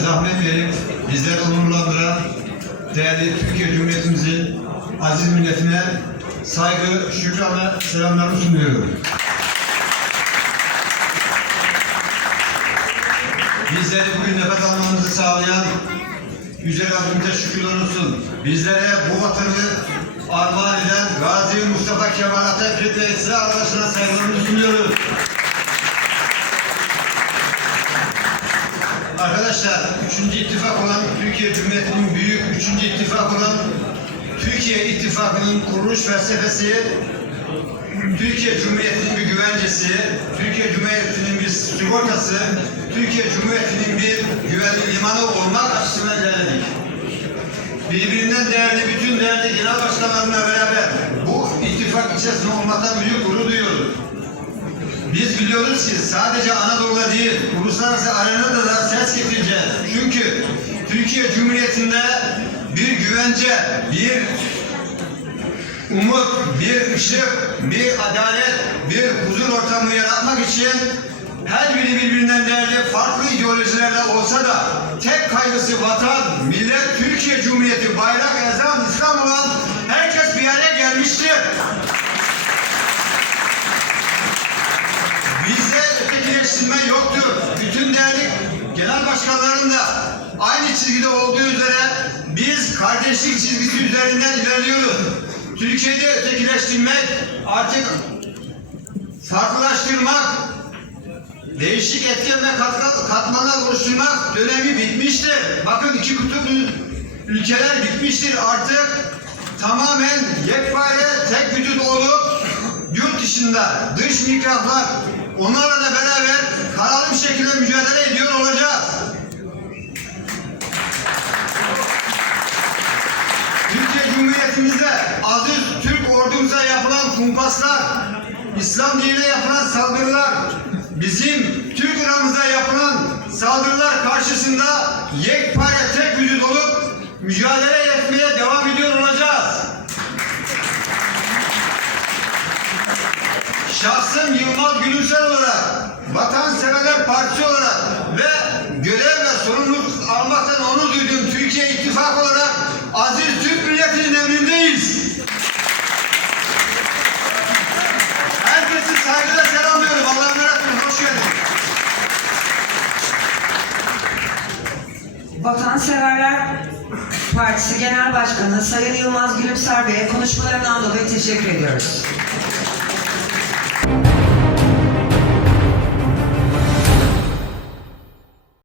zahmet verip bizleri onurlandıran değerli Türkiye Cumhuriyetimizin aziz milletine saygı, şükranla selamlarımı sunuyorum. Bizleri bugün nefes almamızı sağlayan Yüce Rabbimize şükürler olsun. Bizlere bu vatanı armağan eden Gazi Mustafa Kemal Atatürk ve Esra arkadaşına saygılarımızı sunuyoruz. Arkadaşlar, üçüncü ittifak olan Türkiye Cumhuriyeti'nin büyük üçüncü ittifak olan Türkiye İttifakı'nın kuruluş felsefesi Türkiye Cumhuriyeti'nin bir güvencesi, Türkiye Cumhuriyeti'nin bir sigortası, Türkiye Cumhuriyeti'nin bir güvenli limanı olmak açısından ilerledik. Birbirinden değerli bütün değerli genel başkanlarımla beraber bu ittifak içerisinde olmaktan büyük gurur duyuyoruz. Biliyoruz ki sadece Anadolu'da değil, uluslararası arenada da ses getireceğiz. Çünkü Türkiye Cumhuriyeti'nde bir güvence, bir umut, bir ışık, bir adalet, bir huzur ortamı yaratmak için her biri birbirinden değerli farklı ideolojilerle olsa da tek kaygısı vatan, millet, Türkiye Cumhuriyeti, bayrak, yoktur. Bütün değerli genel başkanların da aynı çizgide olduğu üzere biz kardeşlik çizgisi üzerinden ilerliyoruz. Türkiye'de ötekileştirmek artık farklılaştırmak, değişik etken ve katmanlar oluşturmak dönemi bitmiştir. Bakın iki kutuplu ülkeler bitmiştir. Artık tamamen yekpare tek vücut olup yurt dışında dış mikroflar onlarla da beraber kararlı bir şekilde mücadele ediyor olacağız. Türkiye Cumhuriyetimizde aziz Türk ordumuza yapılan kumpaslar, İslam dinine yapılan saldırılar, bizim Türk İran'ımıza yapılan saldırılar karşısında yekpare tek vücut olup mücadele etmeye devam ediyor olacağız. Şahsım Yılmaz Gülümser olarak, Vatanseverler Partisi olarak ve görev ve sorumluluk almaktan onur duyduğum Türkiye İttifakı olarak aziz Türk milletinin emrindeyiz. Herkesi saygıyla selamlıyorum. Allah'a emanet. Hoş geldiniz. Vatanseverler Partisi Genel Başkanı Sayın Yılmaz Gülümser Bey'e konuşmalarından dolayı teşekkür ediyoruz.